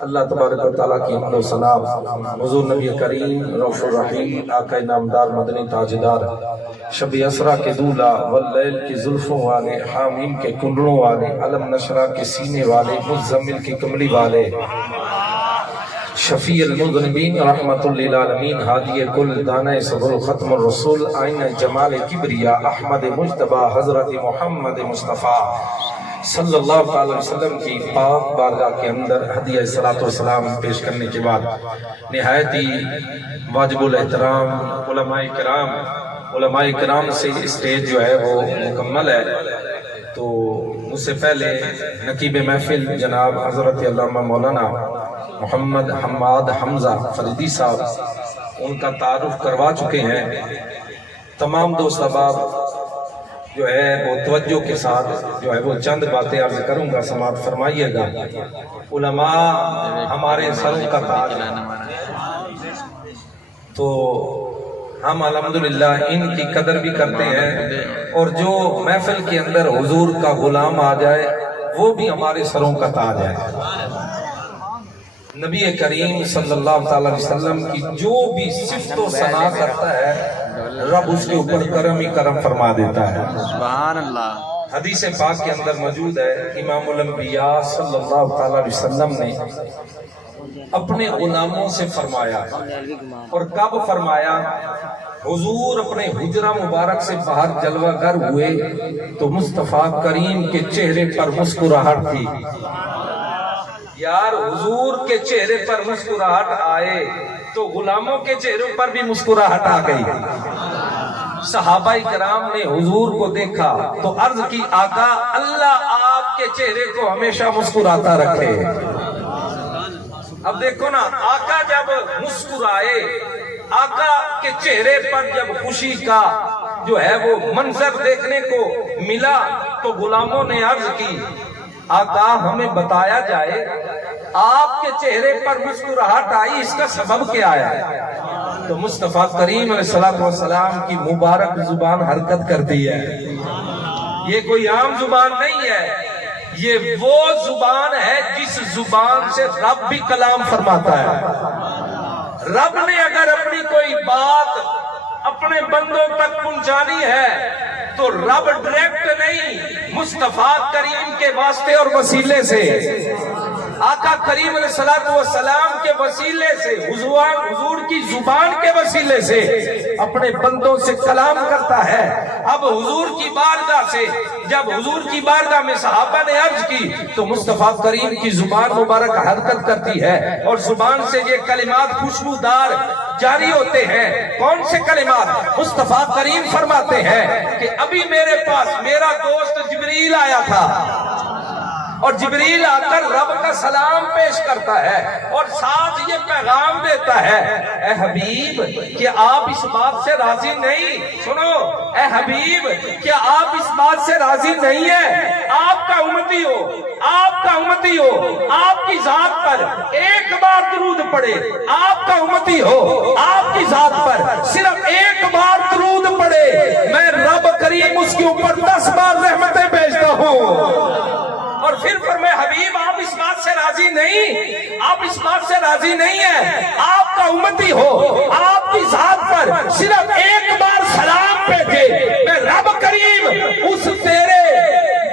اللہ تبارک و تعالیٰ کی حمد و ثنا حضور نبی کریم رؤوف الرحیم آقا نامدار مدنی تاجدار شب اسرا کے دولا واللیل کی زلفوں والے حامیم کے کنڈلوں والے علم نشرہ کے سینے والے مزمل کی کملی والے شفیع المذنبین رحمت للعالمین ہادی کل دانہ صدر ختم الرسول آئینہ جمال کبریا احمد مجتبی حضرت محمد مصطفیٰ صلی اللہ علیہ وسلم کی پاک بارگاہ کے اندر ہدیہ صلاۃ والسلام پیش کرنے کے بعد نہایت ہی واجب الاحترام علماء کرام سے اسٹیج جو ہے وہ مکمل ہے، تو اس سے پہلے نقیب محفل جناب حضرت علامہ مولانا محمد حماد حمزہ فریدی صاحب ان کا تعارف کروا چکے ہیں۔ تمام دوست احباب جو ہے وہ توجہ کے ساتھ جو ہے وہ چند باتیں عرض کروں گا، سماعت فرمائیے گا۔ علماء ہمارے سروں کا تاج ہے، تو ہم الحمدللہ ان کی قدر بھی کرتے ہیں، اور جو محفل کے اندر حضور کا غلام آ جائے وہ بھی ہمارے سروں کا تاج ہے۔ نبی کریم صلی اللہ علیہ وسلم کی جو بھی صفت و ثنا کرتا ہے رب اس کے اوپر کرم ہی کرم فرما دیتا ہے۔ سبحان اللہ۔ حدیث پاک کے اندر موجود ہے، امام الانبیاء صلی اللہ علیہ وسلم نے اپنے غلاموں سے فرمایا، اور کب فرمایا؟ حضور اپنے حجرہ مبارک سے باہر جلوہ گر ہوئے تو مصطفیٰ کریم کے چہرے پر مسکراہٹ تھی۔ یار حضور کے چہرے پر مسکراہٹ آئے تو غلاموں کے چہروں پر بھی مسکراہٹ آ گئی۔ صحابہ کرام نے حضور کو دیکھا تو عرض کی، آقا اللہ آپ کے چہرے کو ہمیشہ مسکراتا رکھے۔ اب دیکھو نا، آقا جب مسکرائے، آقا کے چہرے پر جب خوشی کا جو ہے وہ منظر دیکھنے کو ملا تو غلاموں نے عرض کی، آقا ہمیں بتایا جائے آپ کے چہرے پر مسکراہٹ آئی، اس کا سبب کیا ہے؟ تو مصطفیٰ کریم علیہ السلام کی مبارک زبان حرکت کرتی ہے۔ یہ کوئی عام زبان نہیں ہے، یہ وہ زبان ہے جس زبان سے رب بھی کلام فرماتا ہے۔ رب نے اگر اپنی کوئی بات اپنے بندوں تک پہنچانی ہے تو رب ڈائریکٹ نہیں، مصطفیٰ کریم کے واسطے اور وسیلے سے، آقا کریم علیہ السلام کے وسیلے سے، حضور کی زبان کے وسیلے سے اپنے بندوں سے کلام کرتا ہے۔ اب حضور کی بارگاہ سے جب حضور کی بارگاہ میں صحابہ نے عرض کی تو مصطفیٰ کریم کی زبان مبارک حرکت کرتی ہے، اور زبان سے یہ کلمات خوشبودار جاری ہوتے ہیں۔ کون سے کلمات؟ مصطفیٰ کریم فرماتے ہیں کہ ابھی میرے پاس میرا دوست جبریل آیا تھا، اور جبریل آ کر رب کا سلام پیش کرتا ہے اور ساتھ یہ پیغام دیتا ہے، اے حبیب کیا آپ اس بات سے راضی نہیں؟ سنو، اے حبیب کیا آپ اس بات سے راضی نہیں ہیں؟ آپ کا امتی ہو، آپ کا امتی ہو، آپ کی ذات پر ایک بار درود پڑے، آپ کا امتی ہو، آپ کی ذات پر صرف ایک بار درود پڑے، میں رب کریم اس کے اوپر 10 بار رحمتیں بھیجتا ہوں۔ اور پھر فرمائے، حبیب آپ اس بات سے راضی نہیں، آپ اس بات سے راضی نہیں ہیں، آپ کا امتی ہو، آپ کی ذات پر صرف ایک بار سلام بھیجے، میں رب کریم اس تیرے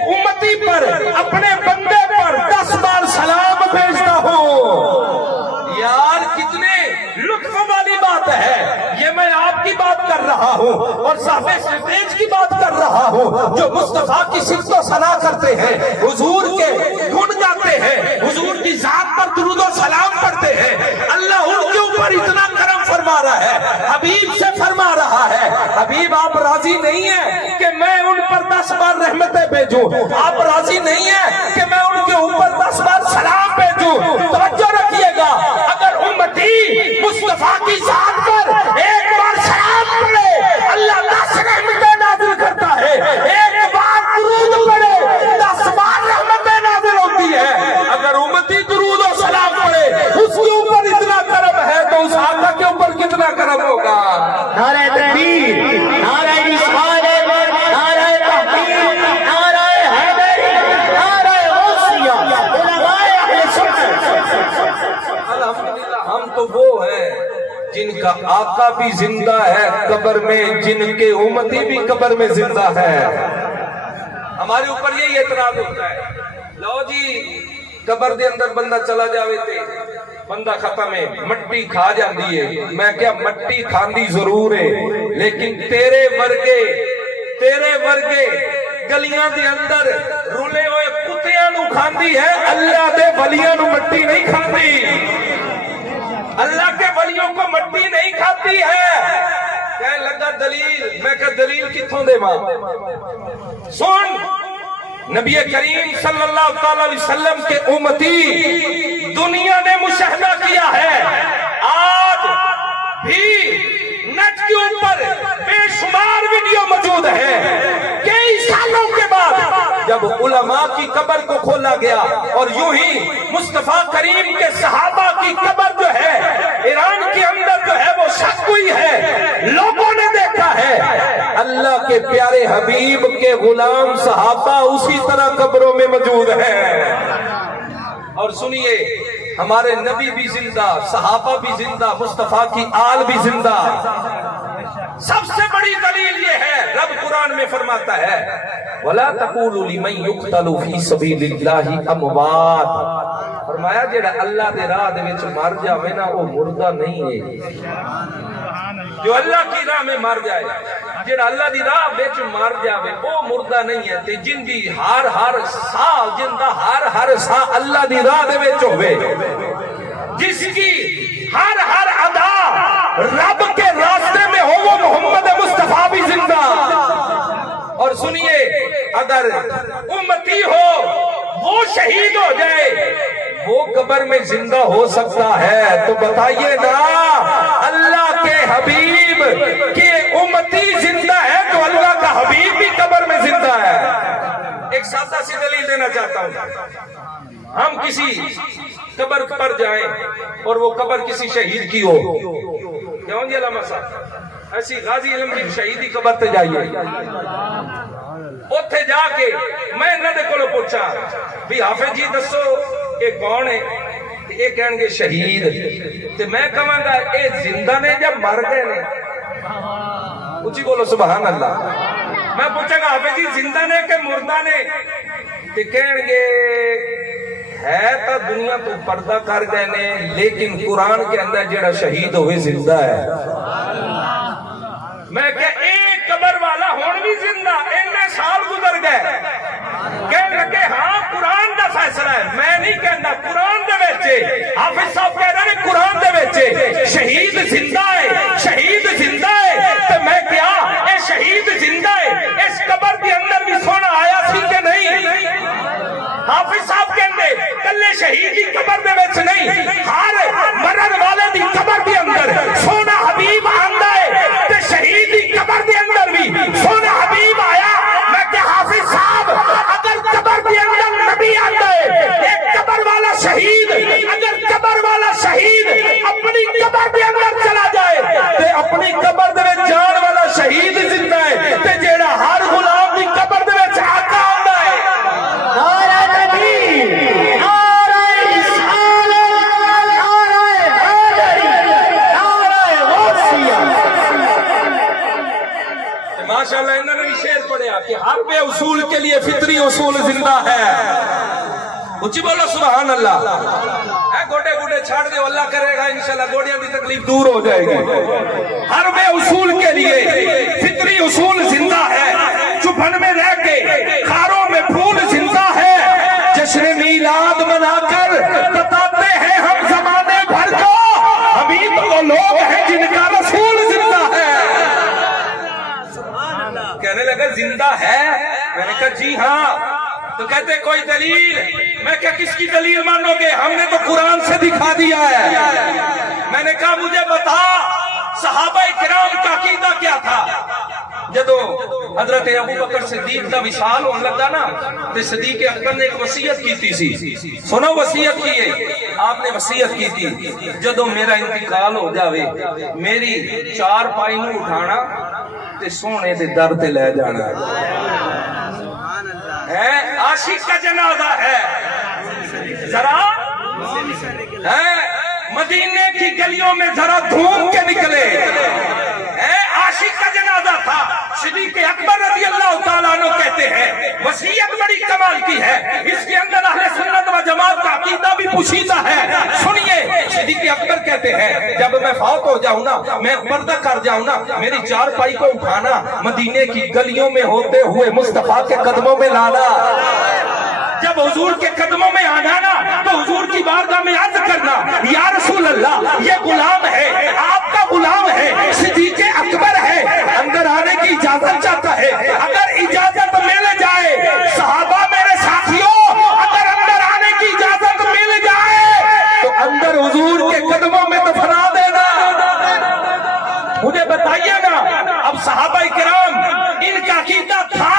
امتی پر اپنے بندے پر 10 بار سلام بھیجتا ہوں۔ یار کتنے لطف والی بات ہے، یہ میں آپ کی بات کر رہا ہوں اور صاحب اسٹیج کی بات کر رہا ہوں، جو مصطفیٰ کی صفت و ثنا کرتے ہیں، حضور کے گن گاتے ہیں، حضور کی ذات پر درود و سلام پڑھتے ہیں۔ اللہ ان کے اوپر اتنا کرم فرما رہا ہے، حبیب سے فرما رہا ہے، حبیب آپ راضی نہیں ہیں کہ میں ان پر 10 بار رحمتیں بھیجوں؟ آپ راضی نہیں ہیں کہ میں ان کے اوپر 10 بار سلام بھیجوں؟ توجہ رکھیے گا، اگر امتی مصطفیٰ کی ذات پر ایک بار سلام پڑھے اللہ 10 رحمتیں نازل کرتا ہے، ایک بار درود پڑھے 10 بار رحمتیں نازل ہوتی ہے۔ اگر امتی درود و سلام پڑھے اس کے اوپر اتنا کرم ہے تو اس آقا کے اوپر کتنا کرم ہوگا؟ نعرہ تکبیر، نعرہ رسالت، نعرہ تحقیق، نعرہ حیدری، نعرہ غوثیہ، جن کا آقا بھی زندہ ہے قبر میں، جن کے امتی بھی قبر میں زندہ ہے۔ ہمارے اوپر یہی اعتراض ہوتا ہے، لو جی قبر دے اندر بندہ چلا جاوے تے بندہ ختم ہے، مٹی کھا جاندی ہے۔ میں کیا مٹی کھاندی ضرور ہے، لیکن تیرے ورگے گلیاں دے اندر رولے ہوئے کتیاں نو کھاندی ہے، اللہ دے ولیاں نو مٹی نہیں کھاندی۔ اللہ کے ولیوں کو مٹی نہیں کھاتی ہے۔ کہنے لگا دلیل، میں کہا دلیل کتھوں دے ماں؟ سن، نبی کریم صلی اللہ علیہ وسلم کے امتی دنیا نے مشاہدہ کیا ہے، آج بھی نیٹ کے اوپر بے شمار ویڈیو موجود ہے۔ کئی سالوں کے بعد جب علماء کی قبر کو کھولا گیا اور یوں ہی مصطفیٰ کریم کے صحابہ کی قبر جو ہے ایران کے اندر جو ہے وہ شک ہوئی ہے، لوگوں نے دیکھا ہے اللہ کے پیارے حبیب کے غلام صحابہ اسی طرح قبروں میں موجود ہیں۔ اور سنیے، ہمارے نبی بھی زندہ، صحابہ بھی زندہ، مصطفیٰ کی آل بھی زندہ۔ سب سے بڑی دلیل یہ ہے، رب قرآن میں فرماتا ہے وَلَا تَقُولُوا لِمَنْ يُقْتَلُ فِي سَبِيلِ اللَّهِ أَمْوَاتٌ، فرمایا جڑا اللہ دے راہ دے وچ مر جاوے نا وہ مردہ نہیں ہے۔ جو اللہ کی راہ میں مر جائے، جڑا اللہ دی راہ وچ مر جاوے وہ مردہ نہیں ہے۔ تے جن دی ہر ساہ، جن دا ہر ساہ اللہ دی راہ دے وچ ہوئے، جس کی ہر ادا رب کے راستے میں ہو، وہ محمد مصطفیٰ بھی زندہ۔ اور سنیے، اگر امتی ہو وہ شہید ہو جائے، وہ قبر میں زندہ ہو سکتا ہے، تو بتائیے نا اللہ کے حبیب کے امتی زندہ ہے تو اللہ کا حبیب بھی قبر میں زندہ ہے۔ ایک سادہ سی دلیل دینا چاہتا ہوں، ہم کسی قبر پر جائیں اور وہ قبر کسی شہید کی ہو، کیوں جی علامہ صاحب، ایسی غازی علم کی شہیدی قبر تے جائیے، اوتھے جا کے میں انہاں دے کولوں پوچھا بھی حافظ جی دسو یہ کون ہے؟ یہ کہیں گے شہید، تے میں کہاں گا اے زندہ نے جب مر گئے نے؟ اچھی بولو سبحان اللہ۔ میں پوچھا گا حافظ جی زندہ نے کہ مردہ نے؟ تے کہیں گے ہے تا دنیا تو پردہ کر گئے نے، لیکن قرآن کے اندر جڑا شہید ہوئے زندہ ہے۔ میں کہ ایک قبر والا ہون بھی زندہ، اتنے سال گزر گئے، کہنے لگے ہاں قرآن دا فیصلہ ہے۔ میں نہیں کہنا، قرآن دے وچے حافظ صاحب کہہ رہے ہیں قرآن دے وچے شہید زندہ ہے، شہید زندہ ہے، تو میں کیا اے شہید زندہ ہے، اس قبر کے اندر بھی سونا آیا سی کہ نہیں؟ حافظ صاحب کہندے کلے شہید کی قبر دے وچ نہیں، ہر مرن والے دی قبر دے اندر سونا حبیب آندا ہے، تے شہید کی قبر دے اندر بھی سونا حبیب آیا۔ میں کہ حافظ صاحب اگر قبر دے اندر نبی آندا ہے، ایک قبر والا شہید، اگر قبر والا شہید اپنی قبر دے اندر چلا جائے تے اپنی قبر دے وچ جان والا شہید زندہ ہے، تے جیڑا ہر غلام دی قبر دے وچ آقا آندا ہے۔ ماشاءاللہ انہوں نے بھی شعر پڑھا کہ ہر بے اصول کے لیے فطری اصول زندہ ہے۔ اچھی بولو سبحان اللہ۔ اے گوڑے گوڑے چھاڑ دے، اللہ کرے گا انشاءاللہ گوڑیاں دی تکلیف دور ہو جائے گی۔ ہر بے اصول کے لیے فطری اصول زندہ ہے، چپن میں رہ کے خاروں میں پھول زندہ ہے، جشن میلاد منا کر بتاتے ہیں ہم زمانے بھر کو، ابھی تو وہ لوگ ہیں جن کا رسول زندہ ہے۔ کہنے لگا زندہ ہے، میں نے کہا جی ہاں، تو کہتے کوئی دلیل؟ میں کہا کس کی دلیل مانو گے؟ ہم نے تو قرآن سے دکھا دیا ہے۔ میں نے کہا مجھے بتا صحابہ کرام کا عقیدہ کیا تھا؟ جدو حضرت ابو بکر صدیق دا وصال ہونے لگا نا، تو صدیق اکبر نے ایک وصیت کی تھی، سنو وصیت کی ہے، آپ نے وصیت کی تھی جدو میرا انتقال ہو جاوے میری چار پائی نو اٹھانا تے سونے دے در تے لے جانا ہے۔ عاشق کا جنازہ ہے، ذرا ہے مدینے کی گلیوں میں ذرا گھوم کے نکلے، عاشق کا جنازہ تھا۔ صدیق اکبر رضی اللہ تعالیٰ عنہ کہتے ہیں وصیت بڑی کمال کی ہے، اس کے اندر اہل سنت و جماعت کا عقیدہ بھی پوشیدہ ہے۔ سنیے، صدیق اکبر کہتے ہیں جب میں فوت ہو جاؤں نا، میں پردہ کر جاؤں نا، میری چارپائی کو اٹھانا، مدینے کی گلیوں میں ہوتے ہوئے مصطفیٰ کے قدموں میں لانا۔ جب حضور کے قدموں میں آنا نا تو حضور کی بارگاہ میں عرض کرنا، یا رسول اللہ یہ غلام ہے، آپ کا غلام ہے، صدیق اکبر ہے، اندر آنے کی اجازت چاہتا ہے۔ اگر اجازت مل جائے، صحابہ میرے ساتھیوں، اگر اندر آنے کی اجازت مل جائے تو اندر حضور کے قدموں میں دفنا دینا۔ مجھے بتائیے نا، اب صحابہ کرام ان کا عقیدہ تھا،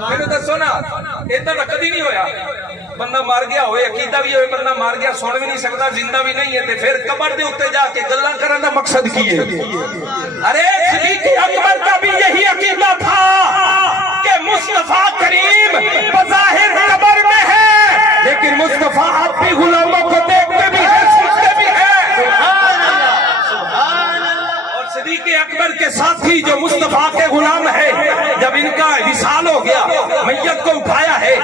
میں نے دسو نا ادھر کدی نہیں ہویا، بندہ مار گیا ہوئے، عقیدہ بھی ہوئے، بندہ مار گیا، سن بھی نہیں سکتا، زندہ بھی نہیں ہے، تے پھر قبر دے اوتے جا کے گلاں کرن دا مقصد کی ہے؟ ارے صدیق اکبر کا بھی یہی عقیدہ تھا کہ مصطفیٰ کریم بظاہر قبر میں ہے، لیکن مصطفیٰ آپ بھی غلاموں کو دیکھتے بھی ہیں، سنتے بھی ہیں۔ صدیق اکبر کے ساتھی جو مصطفیٰ کے غلام ہے، جب ان کا وصال ہو گیا، میت کو اٹھایا ہے،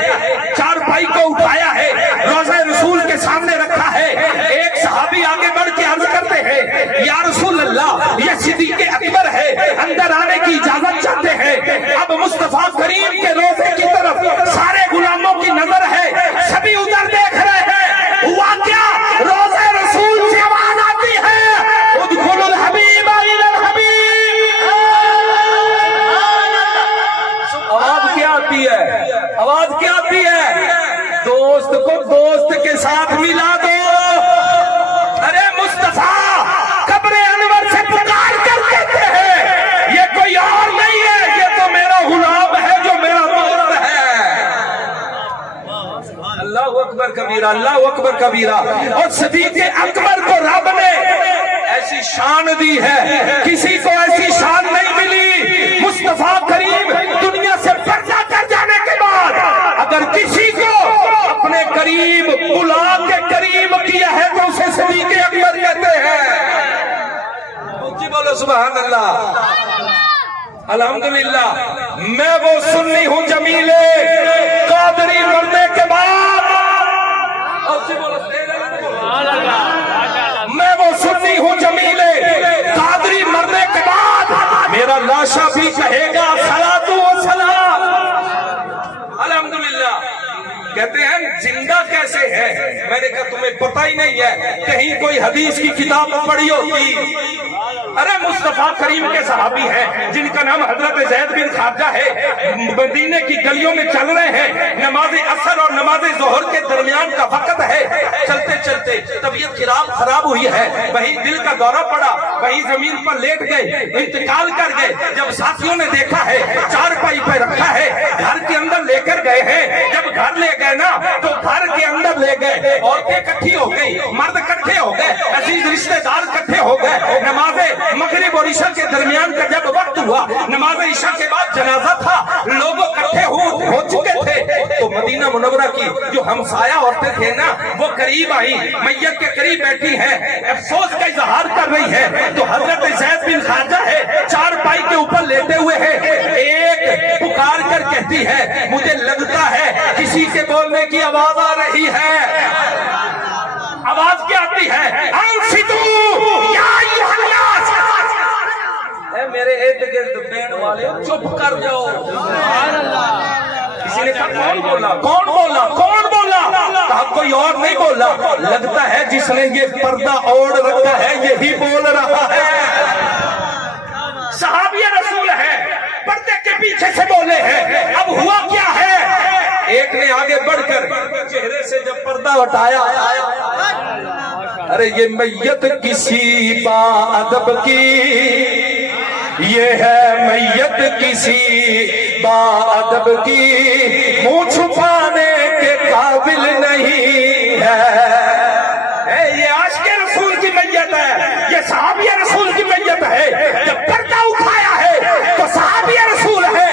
چارپائی کو اٹھایا ہے، روضہ رسول کے سامنے رکھا ہے، ایک صحابی آگے بڑھ کے عرض کرتے ہیں یا رسول اللہ یہ صدیق اکبر ہے، اندر آنے کی اجازت چاہتے ہیں۔ اب مصطفیٰ کریم کے روضے کی طرف سارے غلاموں کی نظر ہے، سبھی ادھر دیکھ رہے ہیں، ہوا کیا؟ روضہ رسول سے آواز آتی ہے، ادخلوا الحبیب الی الحبیب۔ آواز کیا آتی ہے؟ آواز کیا آتی ہے؟ دوست کو دوست کے ساتھ ملا دو۔ ارے مصطفیٰ قبر انور سے پکار کر کہتے ہیں یہ کوئی اور نہیں ہے، یہ تو میرا غلام ہے جو میرا دوست ہے۔ اللہ اکبر کبیرہ، اللہ اکبر کبیرہ۔ اور صدیق اکبر کو رب نے ایسی شان دی ہے، کسی کو ایسی شان نہیں ملی۔ مصطفیٰ کریم دنیا سے پردہ کر جانے کے بعد اگر کسی کو اپنے قریب بلا کے قریب کیا ہے تو اسے صدیق اکبر کہتے ہیں۔ اونچی بولو سبحان اللہ، الحمدللہ۔ میں وہ سنی ہوں جمیلے قادری مرنے کے بعد، اونچی بولو سبحان اللہ۔ میں وہ سنی ہوں جمیلے قادری مرنے کے بعد میرا لاشا بھی کہے گا صلاۃ و سلام۔ الحمدللہ۔ کہتے ہیں زندہ کیسے ہے؟ میں نے کہا تمہیں پتہ ہی نہیں ہے، کہیں کوئی حدیث کی کتاب پڑھی ہوتی۔ ارے مصطفیٰ کریم کے صحابی ہیں جن کا نام حضرت زید بن خارجہ ہے، مدینے کی گلیوں میں چل رہے ہیں، نماز عصر اور نماز ظہر کے درمیان کا وقت ہے، چلتے چلتے طبیعت خراب ہوئی ہے، وہیں دل کا دورہ پڑا، وہیں زمین پر لیٹ گئے، انتقال کر گئے۔ جب ساتھیوں نے دیکھا ہے چارپائی پہ رکھا ہے، گھر کے اندر لے کر گئے ہیں، جب گھر لے گئے نا تو گھر کے اندر لے گئے، عورتیں اکٹھی ہو گئی، مرد اکٹھے ہو گئے، عزیز رشتہ دار اکٹھے ہو گئے۔ نماز مغرب اور عشاء کے درمیان کا جب وقت ہوا، نماز عشاء کے بعد جنازہ تھا، لوگ اکٹھے ہو چکے تھے، تو مدینہ منورہ کی جو ہمسایہ عورتیں تھے نا وہ قریب آئی، میت کے قریب بیٹھی ہیں، افسوس کا اظہار کر رہی ہے۔ تو حضرت زید بن خارجہ ہے، چارپائی کے اوپر لیٹے ہوئے ہیں، ایک پکار کر کہتی ہے مجھے لگتا ہے کسی کے بولنے کی آواز آ رہی ہے۔ آواز کیا آتی ہے؟ انصتو یا ایھا الناس، اے میرے ارد گرد بین والے چپ کر جاؤ۔ سبحان اللہ۔ کسی نے کہا کون بولا؟ کون بولا؟ کون بولا؟ کہا کوئی اور نہیں بولا، لگتا ہے جس نے یہ پردہ اوڑھ رکھا ہے یہی بول رہا ہے۔ صحابی رسول ہے، پردے کے پیچھے سے بولے ہیں۔ اب ہوا کیا ہے؟ ایک نے آگے بڑھ کر چہرے سے جب پردہ ہٹایا، ارے یہ میت کسی با ادب کی، یہ ہے میت کسی با ادب کی، منہ چھپانے کے قابل نہیں ہے۔ یہ عاشق رسول کی میت ہے، یہ صحابی رسول کی میت ہے۔ جب پردہ اٹھایا ہے تو صحابی رسول ہے،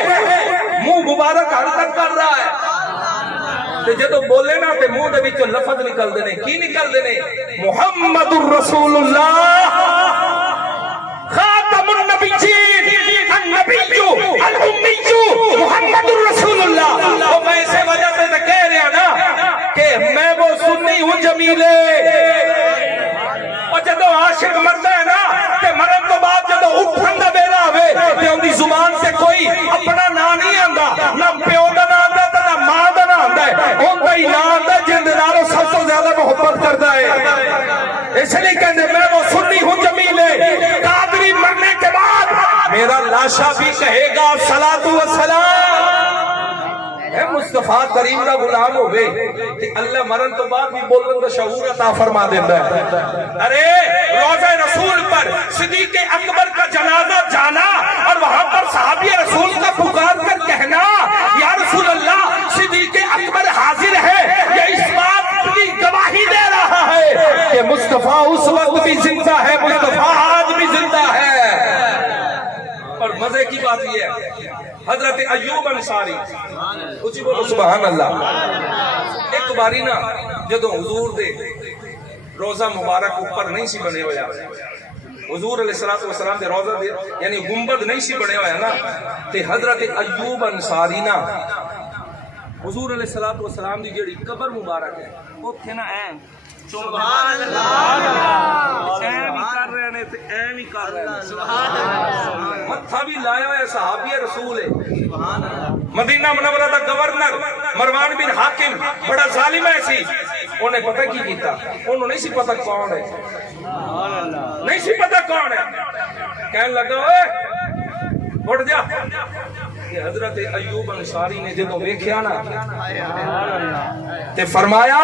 منہ مبارک حرکت کر رہا ہے، تے جدوں بولے نا تے منہ دے وچوں لفظ نکلدے نے کی نکلدے نے محمد رسول اللہ خاتم النبیین النبی الامی محمد رسول اللہ. اور میں اسی وجہ سے کہہ رہا نا کہ میں وہ سنی ہوں جمیلے. اور جدو عاشق مردا ہے نا تے مرن تو بعد جدو اٹھن دا ویلا ہوے تے اودی زبان تے کوئی اپنا نام نہیں آندا, نہ پیو دا نام آندا تے نہ ماں دا نام آندا ہے, اوندا ہی نام آندا جن دے نال سب تو زیادہ محبت کردا ہے. اس لیے کہندے میں وہ سنی ہوں جمیلے. قادری مرنے کے بعد میرا لاشا بھی کہے گا صلاۃ و سلام. اے مصطفیٰ کریم دا غلام ہوئے کہ اللہ مرن تو بعد بھی بولن دا شعور عطا فرما دیتا ہے. ارے روضہ رسول پر صدیق اکبر کا جنازہ جانا اور وہاں پر صحابی رسول کا پکار کر کہنا یا رسول اللہ صدیق اکبر حاضر ہے, یہ اس بات کی گواہی دے رہا ہے کہ مصطفیٰ اس وقت بھی زندہ ہے, مصطفیٰ آج بھی زندہ ہے. اور مزے کی بات یہ ہے حضرت ایوب انصاری اچھی بولو سبحان اللہ. ایک باری نا جدو حضور دے روزہ مبارک اوپر نہیں سی بنے ہویا, حضور علیہ السلام دے روزہ دے یعنی گنبد نہیں سی بنے ہویا نا, تے حضرت ایوب انصاری نا حضور علیہ السلام دی جڑی قبر مبارک ہے اوتھے نا اے سبحان اللہ اے بھی کر رہے نے تے اے بھی کر رہے نے سبحان اللہ, متھا بھی لایا ہوا صحابی رسول ہے سبحان اللہ. مدینہ منورہ دا گورنر مروان بن حاکم بڑا ظالم ہے سی, انہیں پتہ کی کیتا, انہوں نہیں سی پتہ کون ہے, نہیں سی پتہ کون ہے, کہنے لگا اوے اٹھ جا. کہ حضرت ایوب انصاری نے جدوں ویکھیا نا تے فرمایا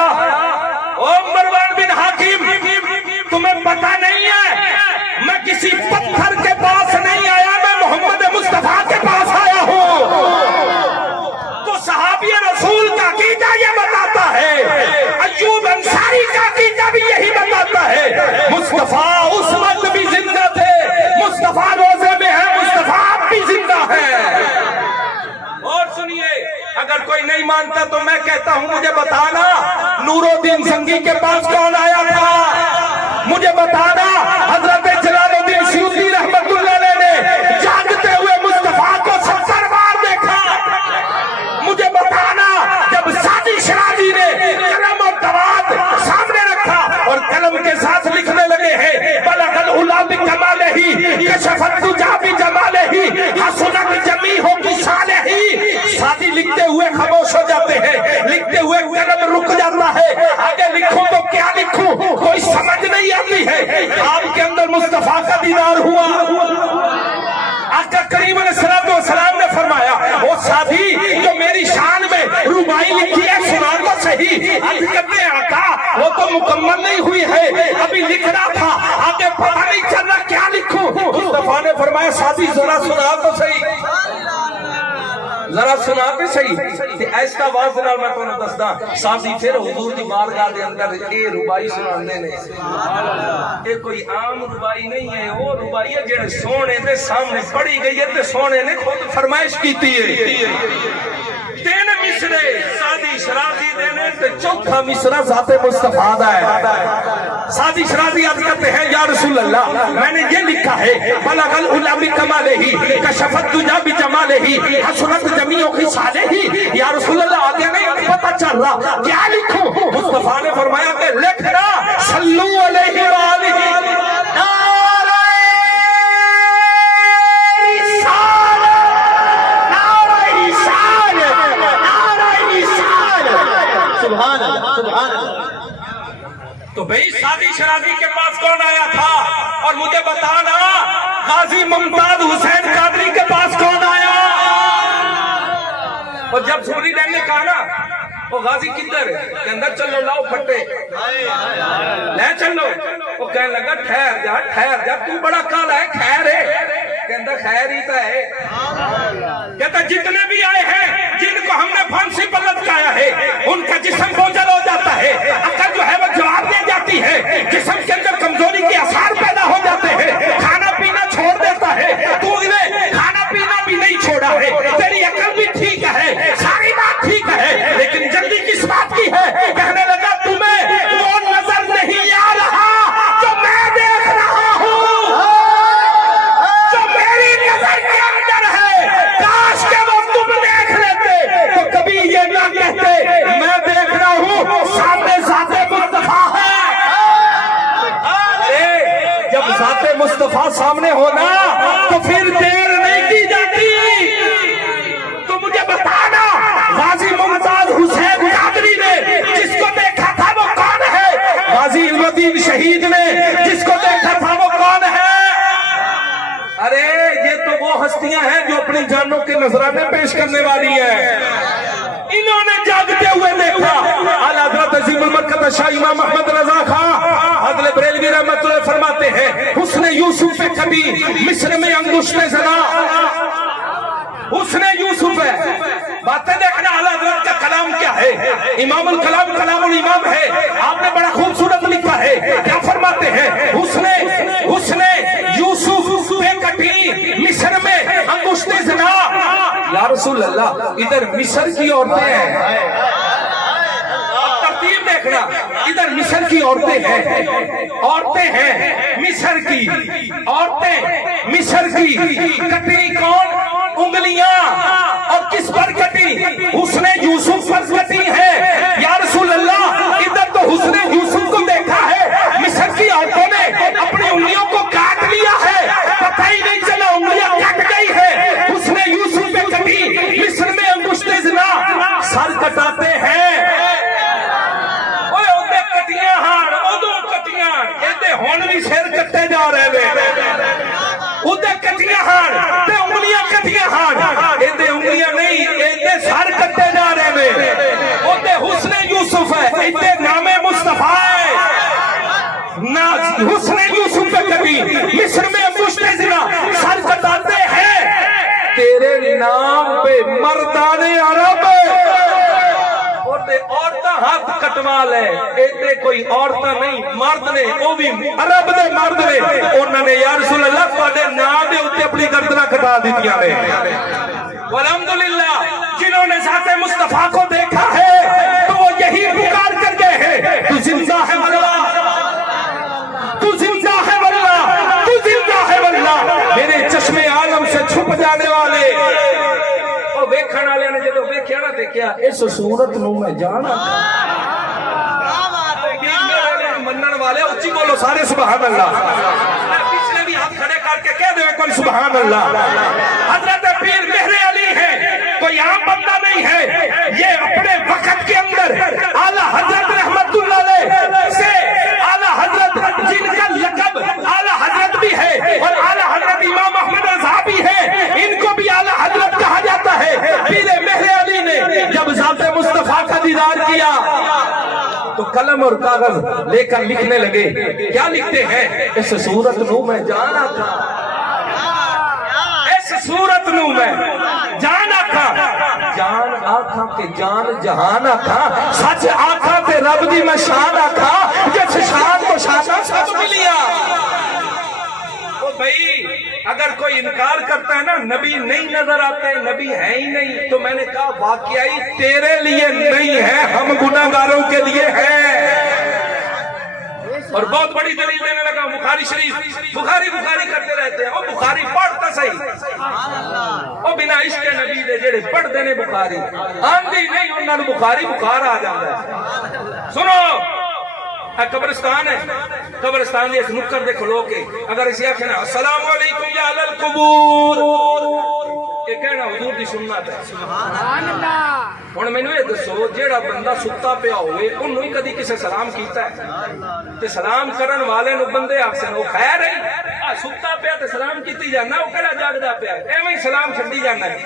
او مروان بن حاکم تمہیں پتہ نہیں ہے میں کسی پتھر کے پاس نہیں آیا, میں محمد مصطفیٰ کے پاس آیا ہوں. تو صحابی رسول کا عقیدہ یہ بتاتا ہے, ایوب انصاری کا عقیدہ بھی یہی بتاتا ہے مصطفیٰ اس وقت بھی زندہ تھے, مصطفیٰ روزے میں ہے, مصطفیٰ اب بھی زندہ ہے. اور سنیے اگر کوئی نہیں مانتا تو میں کہتا ہوں مجھے بتانا نور الدین زنگی کے پاس کون آیا تھا, مجھے بتانا حضرت جلال الدین سیوطی رحمت اللہ علیہ نے جاگتے ہوئے مصطفیٰ کو 70 بار دیکھا, مجھے بتانا جب سادی شرازی نے قلم اور دوات سامنے رکھا اور قلم کے ساتھ لکھنے لگے ہیں بلغ العلا بکمالہ کشفت الدجی بجمالہ حسنت جمیع بصالحہ, ساتھی لکھتے ہوئے خاموش ہو جاتے ہیں, لکھتے ہوئے قلم رک جاتا ہے, آگے لکھوں تو کیا لکھوں کوئی سمجھ نہیں آتی ہے. آپ کے اندر مصطفیٰ کا دیدار ہوا. آقا کریم علیہ السلام نے فرمایا وہ ساتھی جو میری شان میں ربائی لکھی ہے سنا تو صحیح. عرض کرتے ہیں آقا وہ تو مکمل نہیں ہوئی ہے, ابھی لکھ رہا تھا, آگے پتہ نہیں چل رہا کیا لکھوں. مصطفیٰ نے فرمایا ساتھی ذرا سنا تو صحیح, ذرا سنا تے صحیح. تے ایسا آواز نال میں تانوں دسدا ساتھی پھر حضور دی بارگاہ دے اندر اے ربائی سناندے نے. اے کوئی عام ربائی نہیں ہے, وہ ربائی ہے جڑے سونے دے سامنے پڑھی گئی ہے تے سونے نے خود فرمائش کیتی ہے. تین مصرے سادی شرازی دینے تے چوتھا مصرع ذات مصطفیٰ دا ہے. سادی شرازی عرض کرتے ہیں یا رسول اللہ میں نے یہ لکھا ہے بلغ العلا بکمالہ کشفت الدجی بجمالہ حسنت جمیع خصالہ. یا رسول اللہ آگے نہیں پتہ چل رہا کیا لکھوں. مصطفیٰ نے فرمایا کہ لکھنا صلو علیہ وآلہ سبحان اللہ سبحان اللہ. تو بھئی سادی شرازی کے پاس کون آیا تھا, اور مجھے بتانا غازی ممتاز حسین قادری کے پاس کون آیا. اور جب سوری ڈین نے کہا نا وہ غازی کدھر ہے, کہ اندر چلو لاؤ پھٹے لے چلو. وہ کہنے لگا ٹھہر جا تو بڑا کالا ہے, خیر ہے, کہندہ خیر ہی تا ہے. کہتا جتنے بھی آئے ہیں جن کو ہم نے پھانسی پر لٹکایا ہے ان کا جسم بوجھل ہو جاتا ہے, عقل جو ہے وہ جواب دے جاتی ہے, جسم کے اندر کمزوری کے آثار پیدا ہو جاتے ہیں, کھانا پینا چھوڑ دیتا ہے. تو نے کھانا پینا بھی نہیں چھوڑا ہے, تیری عقل بھی ٹھیک ہے, ساری بات ٹھیک ہے, لیکن جلدی کس بات مصطفیٰ سامنے ہونا تو پھر دیر نہیں کی جاتی. تو مجھے بتانا غازی ممتاز حسین قادری نے جس کو دیکھا تھا وہ کون ہے؟ غازی علم الدین شہید نے جس کو دیکھا تھا وہ کون ہے؟ ارے یہ تو وہ ہستیاں ہیں جو اپنی جانوں کے نذرانے پیش کرنے والی ہیں. انہوں نے جاگتے ہوئے دیکھا. اعلیٰ حضرت عظیم البرکت شاہ امام احمد رضا خان حضرت بریلوی رحمت اللہ فرماتے ہیں حسن یوسف پہ کبھی مصر میں انگشت زنا. حسن یوسف ہے. باتیں دیکھنا اعلیٰ حضرت کا کلام کیا ہے. امام الکلام کلام الامام ہے. آپ نے بڑا خوبصورت لکھا ہے. کیا فرماتے ہیں؟ حسن یوسف پہ کٹی مصر میں انگشت زنا. یا رسول اللہ ادھر مصر کی عورتیں ہیں. ترتیب دیکھنا ادھر مصر کی عورتیں ہیں مصر کی عورتیں مصر کی. کٹی کون؟ انگلیاں. اور کس پر کٹی؟ حسن یوسف پر کٹی ہے. یا رسول اللہ ادھر تو حسن یوسف کو دیکھا ہے مصر کی عورتوں نے اپنی انگلیوں کو کاٹ لیا ہے. پتہ ہی نہیں چلا انگلیاں کٹ گئی ہے. حسن یوسف پہ کٹی مصر میں انگشت زنا. سر کٹاتے ہیں. اوے کٹیاں ہاں ادو کٹیاں ایتے ہون بھی سر کٹے جا رہے ہیں. ادھے کٹیاں ہاں تے انگلیاں کٹیاں ہاں ایتے انگلیاں نہیں ایتے سر کٹے جا رہے ہیں. ادھے حسن یوسف ہے ایتے نام مصطفیٰ ہے. حسن یوسف پہ کبھی مصر میں انگشت زنا. سر کٹاتے ہیں تیرے نام پہ مردان عرب. عورتاں ہاتھ کٹوا لے ایتے کوئی عورتاں نہیں مرد نے وہ بھی عرب دے مرد نے. انہوں نے یا رسول اللہ تواڈے نام دے اوتے اپنی گردناں کٹا دتیاں نے. والحمدللہ جنہوں نے ذات مصطفیٰ کو دیکھا ہے تو وہ یہی پکار کر گئے ہیں تو زندہ ہے واللہ تو زندہ ہے واللہ تو زندہ ہے واللہ. میرے چشم عالم سے چھپ جانے والے ویکھن والے نے جدوں ویکھیا نہ دیکھیا اس صورت نو میں جانا. منن والے اچھی بولو سارے سبحان اللہ. پچھلے بھی ہاتھ کھڑے کر کے کہہ دے کوئی سبحان اللہ. حضرت پیر مہر علی ہے کوئی عام بندہ نہیں ہے. یہ اپنے وقت کے اندر اعلیٰ حضرت رحمت اللہ علیہ سے اعلیٰ حضرت جن کا لقب اعلیٰ حضرت بھی ہے اور اعلیٰ حضرت امام احمد رضا بھی ہے ان کو بھی اعلیٰ حضرت کہا جاتا ہے. پیر مہر علی نے جب ذات مصطفیٰ کا دیدار کیا تو قلم اور کاغذ لے کر لکھنے لگے. کیا لکھتے ہیں؟ اس صورت نو میں جانا تھا. اس صورت نو میں جانا تھا. جان آکھاں کے جان جہان آکھاں سچ آکھاں تے رب دی میں شان آکھاں جس شان کو شانہ سب ملیا. بھائی اگر کوئی انکار کرتا ہے نا نبی نہیں نظر آتے نبی ہے ہی نہیں تو میں نے کہا واقعی تیرے لیے نہیں ہے ہم گناہگاروں کے لیے ہے. اور بہت بڑی دلیل دینے لگا. بخاری شریف بخاری کرتے رہتے ہیں. وہ بخاری پڑھتا صحیح وہ بنا عشق نبی دے جڑے پڑھ دینے بخاری آندھی نہیں انہوں نے بخاری بخار آ جاتا ہے. سنو قبرستان ہے قبرستان دی اس نکر دے کھلو کے اگر اسی آخر السلام علیکم یا اہل القبور یہ کہنا حضور دی سنت ہے. سبحان اللہ. ہن مینوں یہ دسو جیڑا بندہ ستا پیا ہوئے انہوں ہی کدی کسے سلام کیتا ہے تے سلام کرن والے نو بندے آکھن او خیر ہے ستا پیا تے سلام کیتی جانا او کہڑا جاگدا پیا ایویں ہی سلام چھڈی جانا ہے.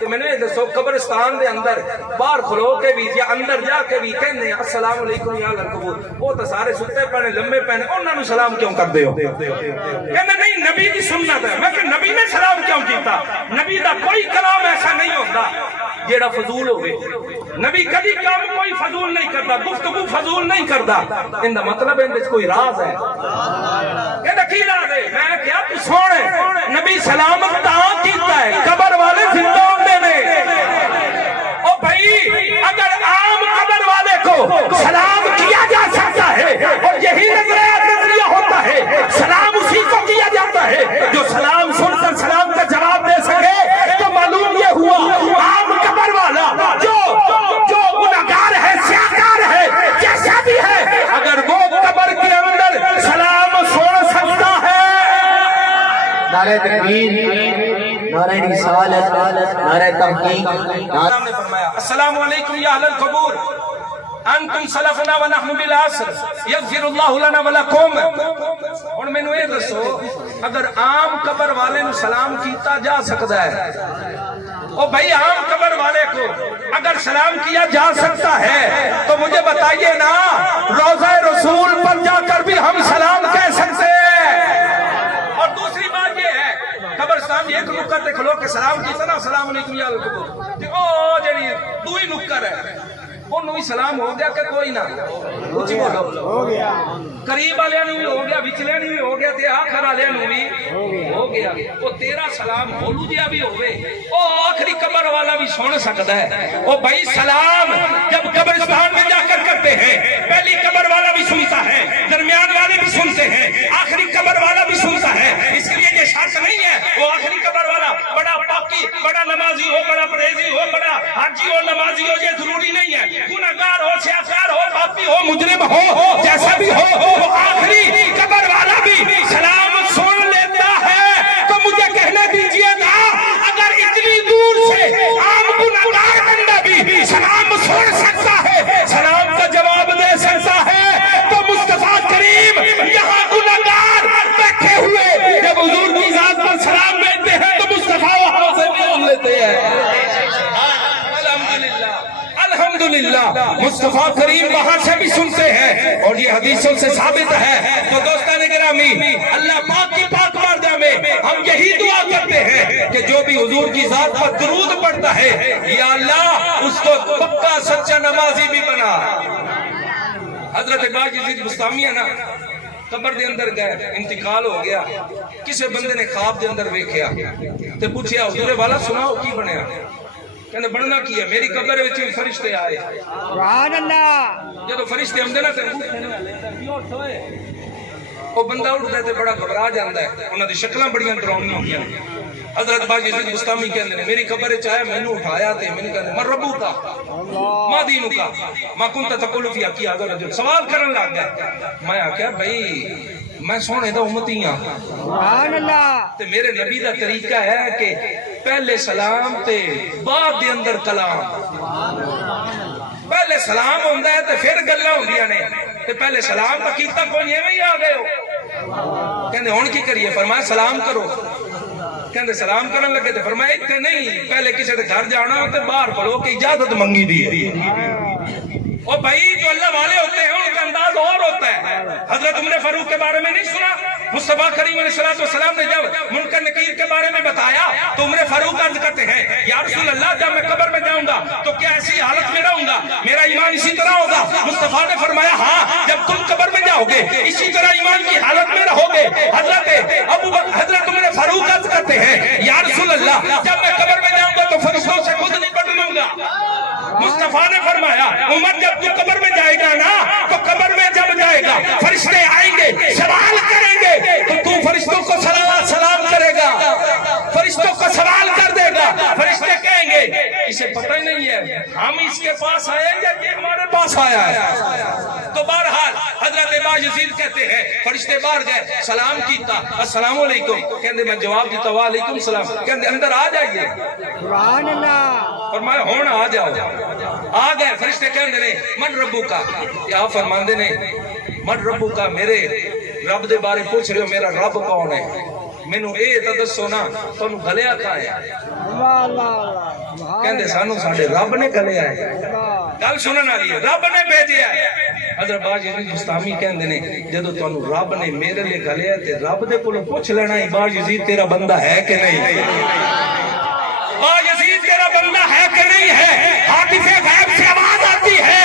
تے مینوں یہ دسو قبرستان دے اندر باہر کھلو کے بھی یا اندر جا کے بھی کہندے ہیں السلام علیکم یا اہل القبور وہ تے سارے ستے پنے لمبے پنے انہاں نو سلام کیوں کردے ہو؟ کہندے نہیں نبی دی سنت ہے. میں کہ نبی نے سلام کیوں کیتا؟ نبی دا کوئی کلام ایسا نہیں ہوتا جیڑا فضول ہوئے. نبی کبھی کام کوئی فضول نہیں کرتا گفتگو فضول نہیں کرتا. ان دا مطلب ہے اندر کوئی راز ہے. کہتا کی راز ہے؟ میں کیا تو سونے نبی سلامت تاں کیتا ہے قبر والے زندہ ہوندے نے. او بھائی اگر عام قبر والے کو سلام کیا جا سکتا ہے اور یہی نظریہ ہوتا ہے سلام اسی کو کیا جاتا ہے جو سلام سن کر سلام کا جواب دے سکے تو معلوم یہ ہوا عام قبر والا جو گناہگار ہے سیاہکار ہے جیسا بھی ہے اگر وہ قبر کے اندر سلام سن سکتا ہے نعرہ تکبیر، نعرہ رسالت، نعرہ تحقیق، نے فرمایا السلام علیکم یا اہل القبور انتم سلفنا ونحن بالعصر یغفر اللہ لنا ولکم. اور میں نے یہ دسو اگر عام قبر والے نو سلام کیتا جا سکتا ہے، او بھائی عام قبر والے کو اگر سلام کیا جا سکتا ہے تو مجھے بتائیے نا روضہ رسول پر جا کر بھی ہم سلام کہہ سکتے ہیں. اور دوسری بات یہ ہے قبرستان ایک نکر تے کھلو کے سلام کی طرح السلام علیکم یا اہل القبور، او جڑی دوئی نکر ہے انہوں بھی سلام ہو گیا کہ کوئی نہ اچھی بولو ہو گیا، قریب والے نو بھی ہو گیا، وچلے نو بھی ہو گیا تے آخر والے نو بھی ہو گیا. او تیرا سلام ہولو جیا بھی ہوئے او آخری قبر والا بھی سن سکتا ہے. او بھائی سلام جب قبرستان میں جا کر کرتے ہیں پہلی قبر والا بھی سنتا ہے، درمیان والے بھی سنتے ہیں، آخری قبر والا بھی سنتا ہے. اس لیے یہ شرط نہیں ہے وہ آخری قبر والا بڑا پاکی، بڑا نمازی ہو، بڑا پرہیزی ہو، بڑا حاجی ہو، نمازی ہو، یہ ضروری نہیں ہے. گنہگار ہو، سیاہکار ہو، پاپی ہو، مجرم ہو، جیسا بھی ہو، وہ آخری قبر والا بھی سلام سن لیتا ہے. تو مجھے کہنے دیجئے نا اگر اتنی دور سے عام گنہگار بندہ بھی سلام سن سکتا ہے، سلام کا جواب دے سکتا ہے، تو مصطفیٰ کریم یہاں گنہگار بیٹھے ہوئے جب حضور کی ذات پر سلام دیتے ہیں تو مصطفیٰ وہاں سے بھی لیتے ہیں. الحمدللہ مصطفیٰ کریم وہاں سے بھی سنتے ہیں اور یہ حدیثوں سے ثابت ہے. تو دوستان گرامی اللہ پاک کی پاک بارگاہ میں ہم یہی دعا کرتے ہیں کہ جو بھی حضور کی ذات پر درود پڑھتا ہے یا اللہ اس کو پکا سچا نمازی بھی بنا. حضرت باج یزید بستامی ہے نا قبر دے اندر گئے، انتقال ہو گیا، کسی بندے نے خواب دے اندر ویکھیا تے پوچھیا حضور والا سناؤ کی بنیا؟ کہنے بڑھنا کی ہے میری قبر وچ فرشتے آئے. سبحان اللہ. جدو فرشتے آمدے نا تے وہ بندہ اٹھتا ہے تے بڑا گھبرا جاندا ہے، انہاں دی شکلاں بڑیاں ڈراؤنیاں ہوندیاں. حضرت باج یزید بستامی کہندے نے میری قبر وچ آیا، مینوں اٹھایا تے مینوں کہندے من ربو کا ما دینو کا ما کنت تقول فی حقی هذا الرجل، سوال کرن لگ گیا. میں آکھیا بھائی میں سونے دا امتی ہاں، سبحان اللہ، تے میرے نبی دا طریقہ ہے کہ پہلے سلام تے بعد دے اندر کلام. پہلے سلام ہوندا ہے تے پھر گلاں ہوندیاں نے، تے پہلے سلام تا کیتا کوئی ایویں ہی آ گئے ہو. کہندے ہن کی کریے؟ فرمایا سلام کرو. کہندے سلام کرن لگے تے فرمایا اتنے نہیں، پہلے کسی دے گھر جانا تے باہر کھلو کے اجازت منگی دی. اور بھائی جو اللہ والے ہوتے ہیں ان کا انداز اور ہوتا ہے. حضرت عمر فاروق کے بارے میں نہیں سنا؟ مصطفیٰ کریم علیہ السلام نے جب منکر نکیر کے بارے میں بتایا تو عمر فاروق عرض کرتے ہیں یا رسول اللہ جب میں قبر میں جاؤں گا تو کیا ایسی حالت میں رہوں گا؟ میرا ایمان اسی طرح ہوگا؟ مصطفیٰ نے فرمایا ہاں، جب تم قبر میں جاؤ گے اسی طرح ایمان کی حالت میں رہو گے. حضرت عمر فاروق عرض کرتے ہیں یا رسول اللہ جب میں قبر میں جاؤں گا تو فرشتوں سے خود نہیں پڑھوں گا. مصطفیٰ نے فرمایا عمر جب تو قبر میں جائے گا نا تو قبر میں جب جائے گا فرشتے آئیں گے سوال کریں گے تو تو فرشتوں کو سلام کرے گا، فرشتوں کو سوال کر دے گا. فرشتے کہیں گے اسے پتہ ہی نہیں ہے ہم اس کے پاس آئے یا یہ ہمارے پاس آیا ہے. تو بہرحال حضرت باج یزید کہتے ہیں فرشتے باہر گئے، سلام کیتا السلام علیکم، کہندے میں جواب دیتا وعلیکم السلام. کہندے اندر آ جائیے، سبحان اللہ. فرمایا ہون آ جاؤ. آ گئے. فرشتے کہندے نے من ربو کا، یا فرماندے نے من ربو کا، میرے رب دے بارے پوچھ رہے ہو میرا رب کون ہے؟ مینوں اے تے دسو نا تانوں گلیا کا ہے؟ کہندے سانوں ساڈے رب نے گلیا ہے. گل سنن والی ہے، رب نے بھیجیا ہے. حضرت باج یزید بستامی کہندے نے جدوں تانوں رب نے میرے لے گلیا تے رب دے کولوں پوچھ لینا ہی باج یزید تیرا بندہ ہے کہ نہیں؟ باج یزید تیرا بندہ ہے کہ نہیں ہے؟ حاطف غیب سے آواز آتی ہے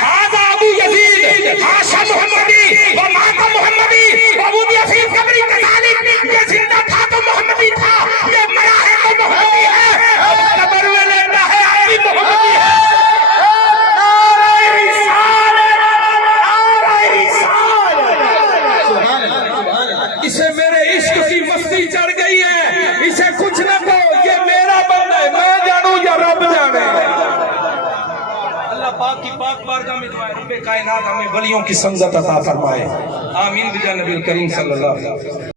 ھذا ابو یزید عاش محمدی و مات محمدی و ابو یزید قبری کذالک، یہ زندہ تھا تو محمدی تھا، یہ مرا ہے تو محمدی ہے، قبر میں لیتا ہے اب بھی محمدی ہے. اسے میرے عشق کی مستی چڑھ گئی ہے، اسے کچھ نہ کہو، یہ میرا بندہ ہے، میں جانوں یا رب جانے. اللہ پاک کی پاک بارگاہ میں دعائیں رب کائنات ہمیں ولیوں کی سنگت عطا فرمائے. آمین بجانب الکریم صلی اللہ علیہ وسلم.